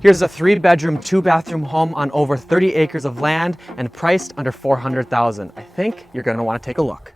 Here's a 3-bedroom, 2-bathroom home on over 30 acres of land and priced under $400,000. I think you're gonna wanna take a look.